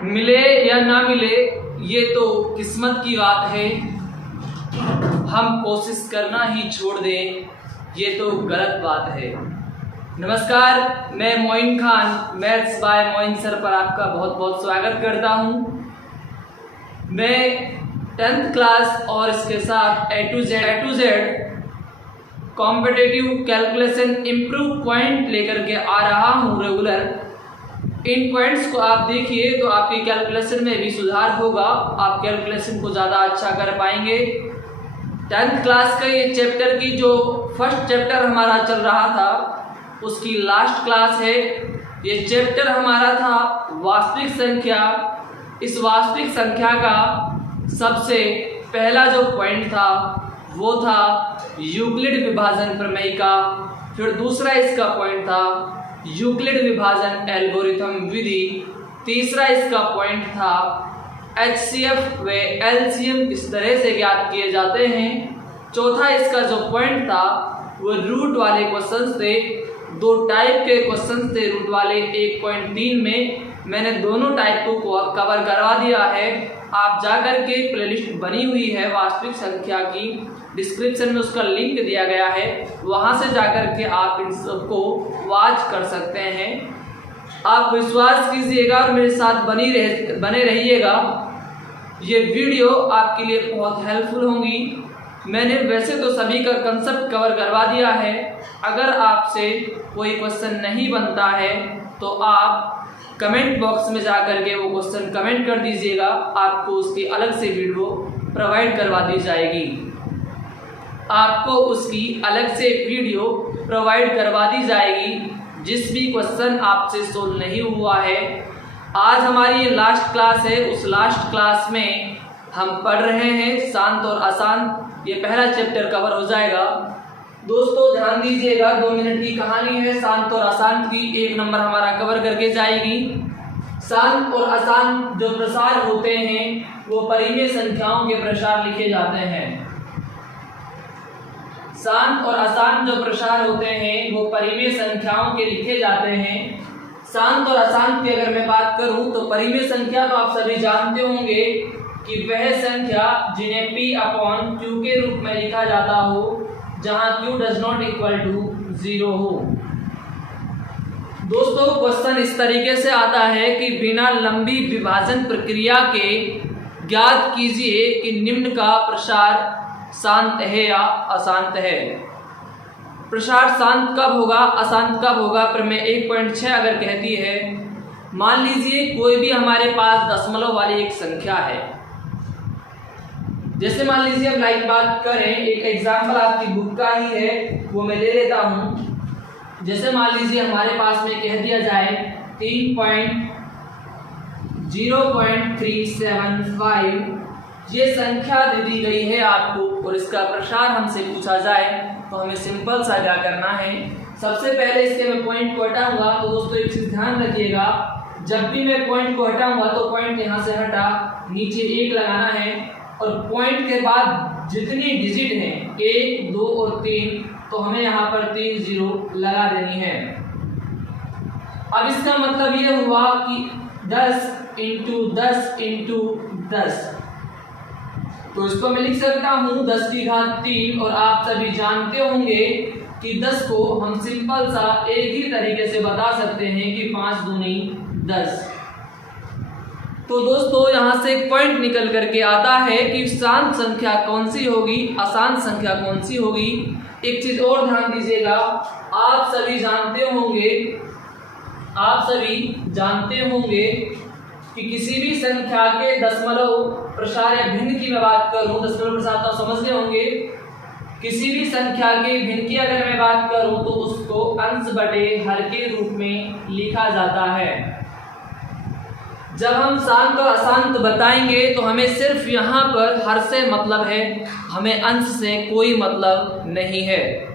मिले या ना मिले ये तो किस्मत की बात है, हम कोशिश करना ही छोड़ दें ये तो गलत बात है। नमस्कार, मैं Moin Khan maths by Moin sir पर आपका बहुत बहुत स्वागत करता हूँ। मैं 10th क्लास और इसके साथ A to Z competitive calculation improve point लेकर के आ रहा हूँ रेगुलर। इन पॉइंट्स को आप देखिए तो आपकी कैलकुलेशन में भी सुधार होगा, आप कैलकुलेशन को ज़्यादा अच्छा कर पाएंगे। 10th क्लास का ये चैप्टर की जो फर्स्ट चैप्टर हमारा चल रहा था उसकी लास्ट क्लास है। ये चैप्टर हमारा था वास्तविक संख्या। इस वास्तविक संख्या का सबसे पहला जो पॉइंट था वो था यूक्लिड विभाजन प्रमेय का। फिर दूसरा इसका पॉइंट था यूक्लिड विभाजन एल्गोरिथम विधि। तीसरा इसका पॉइंट था HCF व LCM इस तरह से ज्ञात किए जाते हैं। चौथा इसका जो पॉइंट था वो रूट वाले क्वेश्चन थे। दो टाइप के क्वेश्चन थे रूट वाले। 1.3 में मैंने दोनों टाइप को कवर करवा दिया है। आप जाकर के प्लेलिस्ट बनी हुई है वास्तविक संख्या की, डिस्क्रिप्शन में उसका लिंक दिया गया है, वहां से जाकर के आप इन सबको वॉच कर सकते हैं। आप विश्वास कीजिएगा और मेरे साथ बने रहिएगा। ये वीडियो आपके लिए बहुत हेल्पफुल होंगी। मैंने वैसे तो सभी का कंसेप्ट कवर करवा दिया है। अगर आपसे कोई क्वेश्चन नहीं बनता है तो आप कमेंट बॉक्स में जाकर के वो क्वेश्चन कमेंट कर दीजिएगा, आपको उसकी अलग से वीडियो प्रोवाइड करवा दी जाएगी। आपको उसकी अलग से वीडियो प्रोवाइड करवा दी जाएगी जिस भी क्वेश्चन आपसे सोल्व नहीं हुआ है। आज हमारी ये लास्ट क्लास है। उस लास्ट क्लास में हम पढ़ रहे हैं शांत और आसान। ये पहला चैप्टर कवर हो जाएगा। दोस्तों ध्यान दीजिएगा, 2 मिनट की कहानी है शांत और आसान की। 1 नंबर हमारा कवर करके जाएगी। शांत और आसान जो प्रसार होते हैं वो परिमेय संख्याओं के प्रसार लिखे जाते हैं। शांत और आसान जो प्रसार होते हैं वो परिमेय संख्याओं के लिखे जाते हैं। शांत और आसान की अगर मैं बात करूं तो परिमेय संख्या तो आप सभी जानते होंगे कि वह संख्या जिन्हें P/Q के रूप में लिखा जाता हो जहां Q does not equal to 0 हो। दोस्तों क्वेश्चन इस तरीके से आता है कि बिना लंबी विभाजन प्रक्रिया के ज्ञात कीजिए कि निम्न का प्रसार शांत है या अशांत है। प्रसार शांत कब होगा, अशांत कब होगा? प्रमेय 1.6 अगर कहती है, मान लीजिए कोई भी हमारे पास दशमलव वाली एक संख्या है। जैसे मान लीजिए हम लाइक बात करें, एक एग्जाम्पल आपकी बुक का ही है वो मैं ले लेता हूं। जैसे मान लीजिए हमारे पास में कह दिया जाए 3.0.375 ये संख्या दे दी गई है आपको और इसका प्रसार हमसे पूछा जाए तो हमें सिंपल सा क्या करना है। सबसे पहले इसके मैं पॉइंट को हटाऊंगा। तो दोस्तों एक चीज ध्यान रखिएगा, जब भी मैं पॉइंट को हटाऊंगा तो पॉइंट यहाँ से हटा, नीचे 1 लगाना है और पॉइंट के बाद जितनी डिजिट हैं 1, 2 और 3 तो हमें यहाँ पर 3 0 लगा देनी है। अब इसका मतलब ये हुआ कि 10 × 10 × 10, तो इसको मैं लिख सकता हूँ 10 की घात 3। और आप सभी जानते होंगे कि 10 को हम सिंपल सा एक ही तरीके से बता सकते हैं कि 5 दूनी 10। तो दोस्तों यहाँ से एक पॉइंट निकल करके आता है कि शांत संख्या कौन सी होगी, अशांत संख्या कौन सी होगी। एक चीज और ध्यान दीजिएगा, आप सभी जानते होंगे कि किसी भी संख्या के दशमलव प्रसार या भिन्न की मैं बात करूं, दशमलव प्रसार तो समझ गए होंगे। किसी भी संख्या के भिन्न की अगर मैं बात करूं तो उसको अंश बटे हर के रूप में लिखा जाता है। जब हम शांत और अशांत बताएंगे तो हमें सिर्फ यहाँ पर हर से मतलब है, हमें अंश से कोई मतलब नहीं है।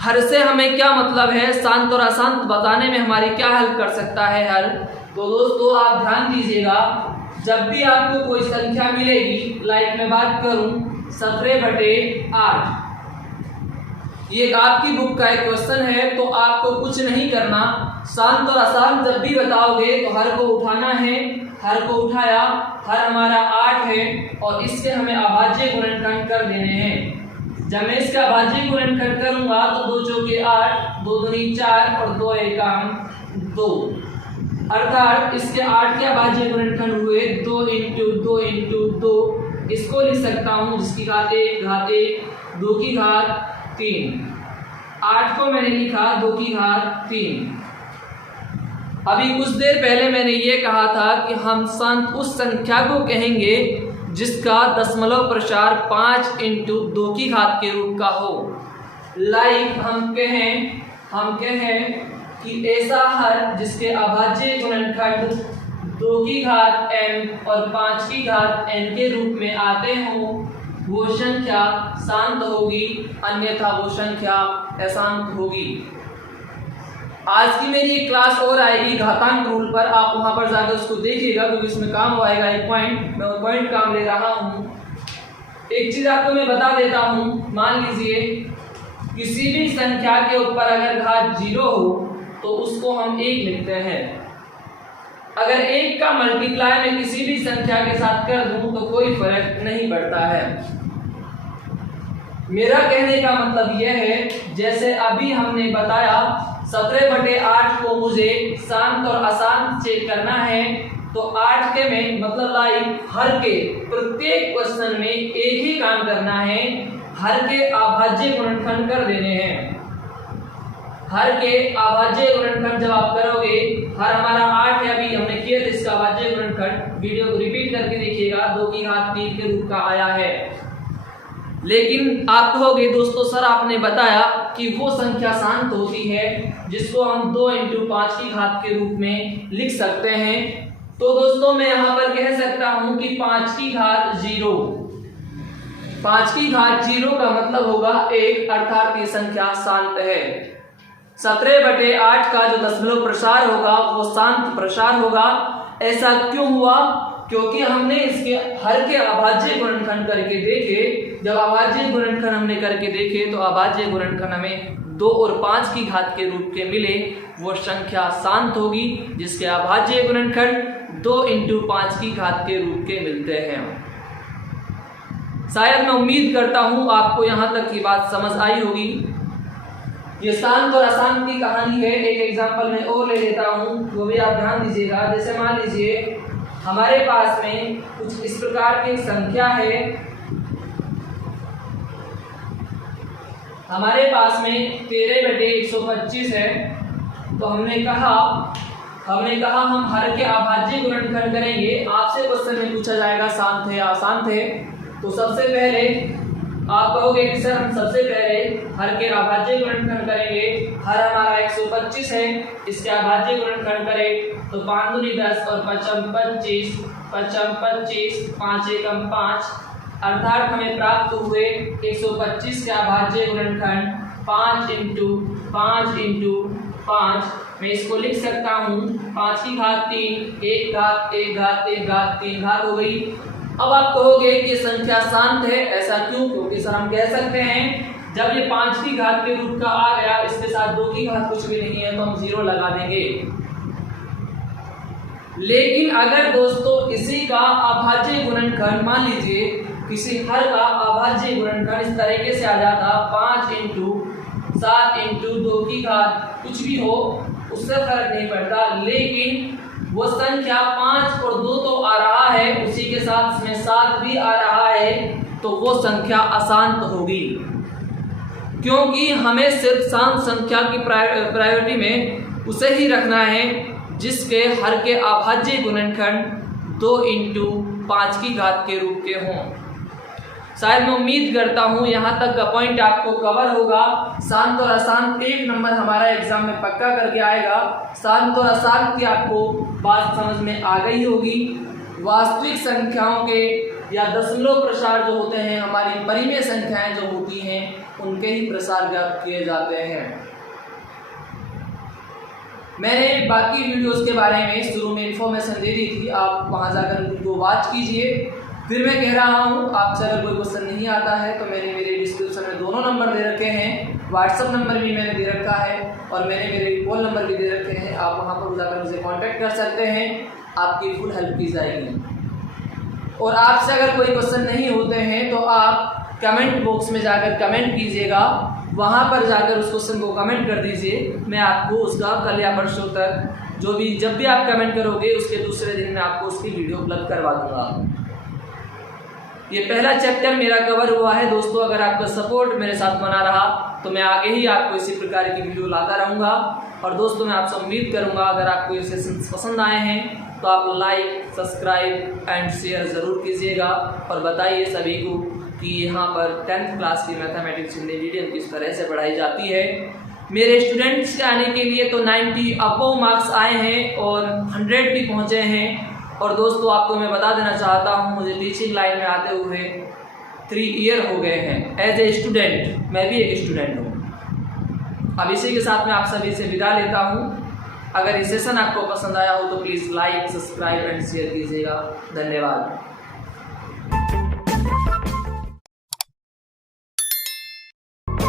हर से हमें क्या मतलब है, शांत और अशांत बताने में हमारी क्या हेल्प कर सकता है हर। तो दोस्तों आप ध्यान दीजिएगा, जब भी आपको कोई संख्या मिलेगी, लाइक मैं बात करूं 17/8, ये आपकी बुक का एक क्वेश्चन है, तो आपको कुछ नहीं करना, शांत और अशांत जब भी बताओगे तो हर को उठाना है हर को उठाया, हर हमारा 8 है और इसके हमें अभाज्य गुणनखंड कर देने हैं। जब मैं इसका अभाज्य गुणनखंड करूंगा तो 2 चौके 8, 2 दूनी 4 और 2 एकम 2, अर्थात इसके 8 के अभाज्य गुणनखंड हुए 2 इंटू 2 इंटू 2। इसको लिख सकता हूँ जिसकी घात 1 घात 1 2 की घात 3। 8 को मैंने लिखा 2 की घात 3। अभी कुछ देर पहले मैंने ये कहा था कि हम उस संख्या को कहेंगे जिसका दशमलव प्रसार 5 इंटू 2 की घात के रूप का हो। लाइक हम कहें कि ऐसा हर जिसके अभाज्य गुणनखंड 2 की घात n और 5 की घात n के रूप में आते हों वो संख्या शांत होगी, अन्यथा वो संख्या अशांत होगी। आज की मेरी एक क्लास और आएगी घातांक रूल पर, आप वहां पर जाकर उसको देखिएगा क्योंकि उसमें काम आएगा एक पॉइंट, मैं वो पॉइंट काम ले रहा हूँ। एक चीज आपको मैं बता देता हूँ, मान लीजिए किसी भी संख्या के ऊपर अगर घात 0 हो तो उसको हम 1 लिखते हैं। अगर 1 का मल्टीप्लाई मैं किसी भी संख्या के साथ कर दूं तो कोई फर्क नहीं पड़ता है। मेरा कहने का मतलब यह है, जैसे अभी हमने बताया 17/8 को मुझे शांत और अशांत चेक करना है, तो 8 के में मतलब लाइक हर के प्रत्येक क्वेश्चन में एक ही काम करना है, हर के अभाज्य गुणनखंड कर देने हैं। हर के अभाज्य गुणनखंड जब आप करोगे, हर हमारा 8 है, अभी हमने किया था इसका अभाज्य गुणनखंड, वीडियो को रिपीट करके देखिएगा, 2 की घात 3 के रूप का आया है। लेकिन आप कहोगे दोस्तों सर आपने बताया कि वो संख्या शांत होती है जिसको हम 2 इंटू 5 की घात के रूप में लिख सकते हैं। तो दोस्तों मैं यहाँ पर कह सकता हूँ कि 5 की घात 0, 5 की घात 0 का मतलब होगा 1, अर्थात ये संख्या शांत है। 17/8 का जो दशमलव प्रसार होगा वो शांत प्रसार होगा। ऐसा क्यों हुआ? क्योंकि हमने इसके हर के अभाज्य गुणनखंड करके देखे। जब अभाज्य गुणनखंड हमने करके देखे तो अभाज्य गुणनखंड हमें 2 और 5 की घात के रूप के मिले, वो संख्या शांत होगी जिसके अभाज्य गुणनखंड 2 इंटू 5 की घात के रूप के मिलते हैं। शायद मैं उम्मीद करता हूँ आपको यहाँ तक की बात समझ आई होगी। ये शांत और अशांत की कहानी है। एक एग्जाम्पल मैं और ले लेता हूँ, वो भी आप ध्यान दीजिएगा। जैसे मान लीजिए हमारे पास में कुछ इस प्रकार की संख्या है, हमारे पास में 13/125 है। तो हमने कहा हम हर के अभाज्य गुणनखंड करेंगे। आपसे क्वेश्चन में पूछा जाएगा शांत है या अशांत है, तो सबसे पहले आप कहोगे कि सर हम सबसे पहले हर के अभाज्य गुणनखंड करेंगे। हर हमारा 125 है, इसके अभाज्य गुणनखंड करें तो 5 दूनी 10 और 5 25, 5 एकम 5, अर्थात हमें प्राप्त हुए 125 के अभाज्य गुणनखंड 5 इंटू 5 इंटू 5। मैं इसको लिख सकता हूँ 5 की घात 3, 1 घात 1 घात 1 घात 3 घात हो गई। अब आप कहोगे कि संख्या शांत है, ऐसा क्यों? क्योंकि सर हम कह सकते हैं जब ये 5 की घात के रूप का आ गया, इसके साथ 2 की घात कुछ भी नहीं है तो हम 0 लगा देंगे। लेकिन अगर दोस्तों इसी का अभाज्य गुणनखंड, मान लीजिए किसी हर का अभाज्य गुणनखंड इस तरीके से आ जाता 5 इंटू 7 इंटू 2 की घात कुछ भी हो, उससे फर्क नहीं पड़ता, लेकिन वो संख्या 5 और 2 तो आ रहा है, उसी के साथ इसमें 7 भी आ रहा है, तो वो संख्या अशांत होगी। क्योंकि हमें सिर्फ शांत संख्या की प्रायोरिटी में उसे ही रखना है जिसके हर के अभाज्य गुणनखंड 2 इंटू 5 की घात के रूप के हों। शायद मैं उम्मीद करता हूँ यहाँ तक का पॉइंट आपको कवर होगा। शांत और अशांत 1 नंबर हमारा एग्जाम में पक्का करके आएगा। शांत और अशांत की आपको बात समझ में आ गई होगी। वास्तविक संख्याओं के या दशमलव प्रसार जो होते हैं, हमारी परिमेय संख्याएं जो होती हैं, उनके ही प्रसार किए जाते हैं। मैंने बाकी वीडियोस के बारे में शुरू में इंफॉर्मेशन दे दी थी, आप वहां जाकर उनको वॉच कीजिए। फिर मैं कह रहा हूँ आपसे अगर कोई क्वेश्चन नहीं आता है तो मैंने मेरे डिस्क्रिप्शन में दोनों नंबर दे रखे हैं, व्हाट्सअप नंबर भी मैंने दे रखा है और मैंने मेरे कॉल नंबर भी दे रखे हैं। आप वहाँ पर जाकर मुझे कांटेक्ट कर सकते हैं, आपकी फुल हेल्प की जाएगी। और आपसे अगर कोई क्वेश्चन नहीं होते हैं तो आप कमेंट बॉक्स में जाकर कमेंट कीजिएगा, वहाँ पर जाकर उस क्वेश्चन को कमेंट कर दीजिए। मैं आपको उसका कल या परसों तक जब भी आप कमेंट करोगे उसके दूसरे दिन मैं आपको उसकी वीडियो उपलब्ध करवा दूँगा। ये पहला चैप्टर मेरा कवर हुआ है दोस्तों। अगर आपका सपोर्ट मेरे साथ बना रहा तो मैं आगे ही आपको इसी प्रकार की वीडियो लाता रहूँगा। और दोस्तों मैं आपसे उम्मीद करूँगा अगर आपको ये सेशंस पसंद आए हैं तो आप लाइक, सब्सक्राइब एंड शेयर ज़रूर कीजिएगा और बताइए सभी को कि यहाँ पर 10th क्लास की मैथमेटिक्स हिंदी मीडियम किस तरह से पढ़ाई जाती है। मेरे स्टूडेंट्स के आने के लिए तो 90 अबव मार्क्स आए हैं और 100 भी पहुँचे हैं। और दोस्तों आपको मैं बता देना चाहता हूँ, मुझे टीचिंग लाइन में आते हुए 3 ईयर हो गए हैं एज ए स्टूडेंट। मैं भी एक स्टूडेंट हूँ। अब इसी के साथ मैं आप सभी से विदा लेता हूँ। अगर ये सेशन आपको पसंद आया हो तो please like, subscribe and share कीजिएगा। धन्यवाद।